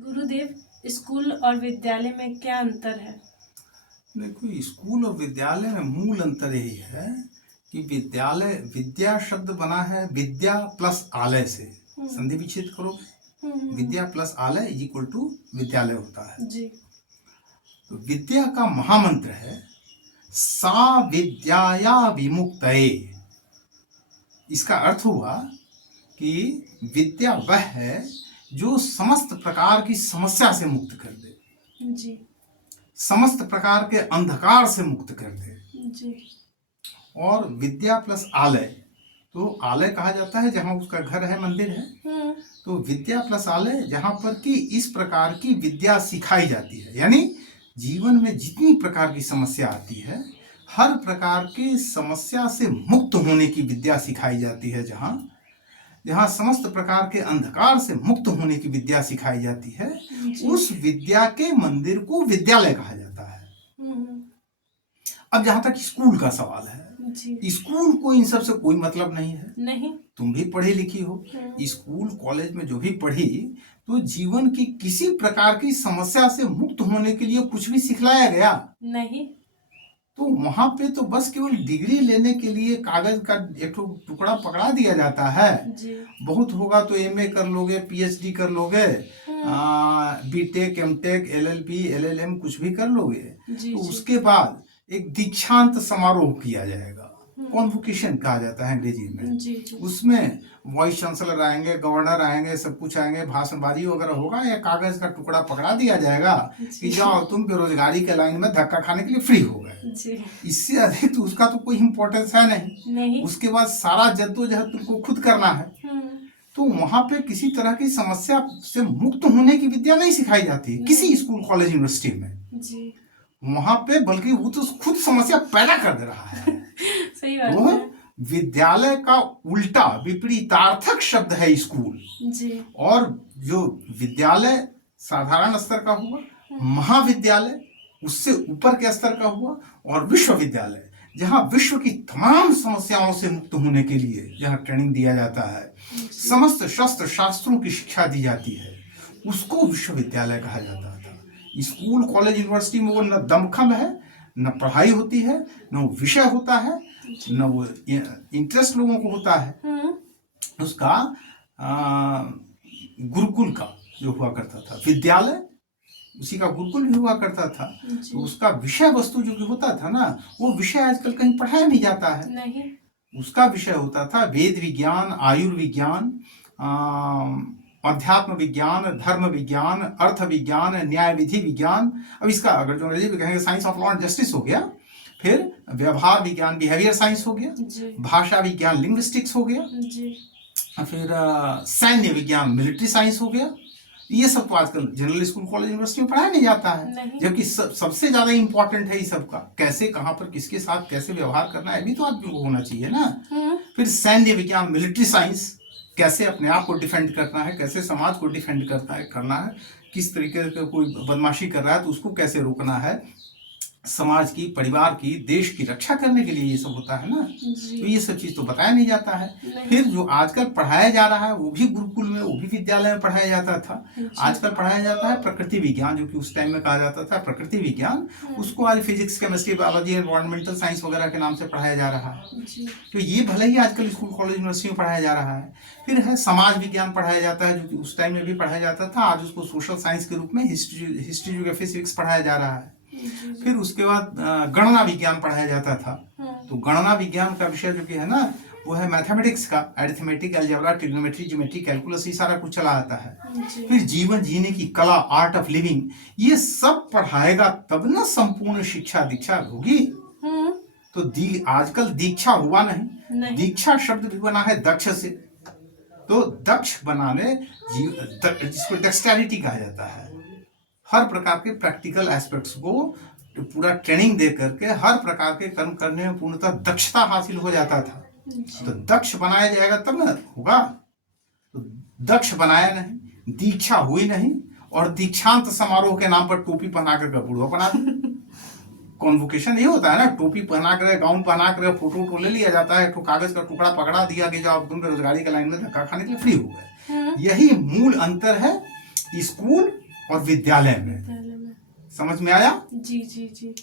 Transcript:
गुरुदेव, school और विद्यालय में क्या अंतर है? देखो, स्कूल और विद्यालय में मूल अंतर यही है कि विद्यालय, विद्या शब्द बना है विद्या प्लस आलय से। संधि विच्छेद करो, विद्या प्लस आलय इज इक्वल टू विद्यालय होता है जी। तो विद्या का महामंत्र है सा विद्याया विमुक्तये। इसका अर्थ हुआ कि विद्या वह है जो समस्त प्रकार की समस्या से मुक्त कर दे जी। समस्त प्रकार के अंधकार से मुक्त कर दे जी। और विद्या प्लस आलय, तो आलय कहा जाता है जहाँ उसका घर है, मंदिर है। तो विद्या प्लस आलय जहाँ पर कि इस प्रकार की विद्या सिखाई जाती है, यानी जीवन में जितनी प्रकार की समस्या आती है हर प्रकार की समस्या से मुक्त होने की विद्या सिखाई जाती है। जहाँ जहाँ समस्त प्रकार के अंधकार से मुक्त होने की विद्या सिखाई जाती है, उस विद्या के मंदिर को विद्यालय कहा जाता है। अब जहाँ तक स्कूल का सवाल है, स्कूल को इन सब से कोई मतलब नहीं है। नहीं। तुम भी पढ़ी लिखी हो, स्कूल कॉलेज में जो भी पढ़ी तो जीवन की किसी प्रकार की समस्या से मुक्त होने के लिए कुछ भी सिखलाया गया नहीं। तो वहां पे तो बस केवल डिग्री लेने के लिए कागज का एक टुकड़ा पकड़ा दिया जाता है। बहुत होगा तो एमए कर लोगे, पीएचडी कर लोगे, बीटेक, एमटेक, एलएलबी, एलएलएम कुछ भी कर लोगे। तो उसके बाद एक दीक्षांत समारोह किया जाएगा, कॉन्वोकेशन कहा जाता है अंग्रेजी में। उसमें वाइस चांसलर आएंगे, गवर्नर आएंगे, सब कुछ आएंगे, भाषणबाजी वगैरह होगा, या कागज का टुकड़ा पकड़ा दिया जाएगा कि जाओ तुम बेरोजगारी के लाइन में धक्का खाने के लिए फ्री हो गए। इससे अधिक तो उसका तो कोई इम्पोर्टेंस है नहीं। उसके बाद सारा जद्दोजहद तुमको खुद करना है। तो वहां पे किसी तरह की समस्या से मुक्त होने की विद्या नहीं सिखाई जाती किसी स्कूल, कॉलेज, यूनिवर्सिटी में। वहां पे बल्कि वो तो खुद समस्या पैदा कर दे रहा है। सही बात है। विद्यालय का उल्टा विपरीतार्थक शब्द है स्कूल जी। और जो विद्यालय साधारण स्तर का हुआ, महाविद्यालय उससे ऊपर के स्तर का हुआ, और विश्वविद्यालय जहां विश्व की तमाम समस्याओं से मुक्त होने के लिए जहां ट्रेनिंग दिया जाता है, समस्त शस्त्र शास्त्रों की शिक्षा दी जाती है, उसको विश्वविद्यालय कहा जाता था। स्कूल, कॉलेज, यूनिवर्सिटी में वो न दमखम है, न पढ़ाई होती है, न वो विषय होता है, न वो इंटरेस्ट लोगों को होता है। उसका गुरुकुल का जो हुआ करता था, विद्यालय उसी का गुरुकुल भी हुआ करता था। तो उसका विषय वस्तु जो होता था ना, वो विषय आजकल कहीं पढ़ाया नहीं जाता है। नहीं। उसका विषय होता था वेद विज्ञान, आयुर्विज्ञान, अध्यात्म विज्ञान, धर्म विज्ञान, अर्थ विज्ञान, न्याय विधि विज्ञान। अब इसका अगर जो अंग्रेजी में कहेंगे science of law and justice हो गया, फिर व्यवहार विज्ञान, बिहेवियर साइंस हो गया, भाषा विज्ञान, लिंग्विस्टिक्स हो गया, फिर सैन्य विज्ञान, मिलिट्री साइंस हो गया। ये सब तो आजकल जनरल स्कूल, कॉलेज, यूनिवर्सिटी में पढ़ाया नहीं जाता है। जबकि सबसे ज्यादा इंपॉर्टेंट है ये सबका, कैसे कहाँ पर किसके साथ कैसे व्यवहार करना है, भी तो आदमी को होना चाहिए ना। फिर सैन्य विज्ञान, मिलिट्री साइंस, कैसे अपने आप को डिफेंड करना है, कैसे समाज को डिफेंड करना है, किस तरीके से कोई बदमाशी कर रहा है तो उसको कैसे रोकना है, समाज की, परिवार की, देश की रक्षा करने के लिए ये सब होता है ना। तो ये सब चीज तो बताया नहीं जाता है। फिर जो आजकल पढ़ाया जा रहा है वो भी गुरुकुल में, वो भी विद्यालय में पढ़ाया जाता था। आजकल पढ़ाया जाता है प्रकृति विज्ञान, जो कि उस टाइम में कहा जाता था प्रकृति विज्ञान, उसको आज physics, chemistry, biology, environmental science वगैरह के नाम से पढ़ाया जा रहा है। तो ये भले ही आजकल स्कूल, कॉलेज, यूनिवर्सिटी में पढ़ाया जा रहा है। फिर है समाज विज्ञान पढ़ाया जाता है, जो कि उस टाइम में भी पढ़ाया जाता था, आज उसको सोशल साइंस के रूप में हिस्ट्री, ज्योग्राफी, सिविक्स पढ़ाया जा रहा है। फिर उसके बाद गणना विज्ञान पढ़ाया जाता था। तो गणना विज्ञान का विषय जो कि है ना, वो है मैथमेटिक्स का, arithmetic, algebra, trigonometry, geometry, calculus, ये सारा कुछ चला आता है। फिर जीवन जीने की कला, आर्ट ऑफ लिविंग, ये सब पढ़ाएगा तब ना संपूर्ण शिक्षा दीक्षा होगी। तो आजकल दीक्षा हुआ नहीं। दीक्षा शब्द भी बना है दक्ष से। तो दक्ष बनाने, जिसको डेक्सटेरिटी कहा जाता है, हर प्रकार के प्रैक्टिकल एस्पेक्ट्स को पूरा ट्रेनिंग दे करके हर प्रकार के कर्म करने में पूर्णतः दक्षता हासिल हो जाता था। तो दक्ष बनाया जाएगा तब ना होगा। तो दक्ष बनाया नहीं, दीक्षा हुई नहीं, और दीक्षांत समारोह के नाम पर टोपी पहना कर बूढ़ा बना दिया। कॉन्वोकेशन ये होता है ना, टोपी पहना कर, गाउन पहना कर फोटो ले लिया जाता है, तो कागज का टुकड़ा पकड़ा दिया कि जाओ तुम बेरोजगारी के लाइन में धक्का खाने के लिए फ्री हो गए। यही मूल अंतर है स्कूल और विद्यालय में। विद्यालय में। समझ में आया? जी जी जी।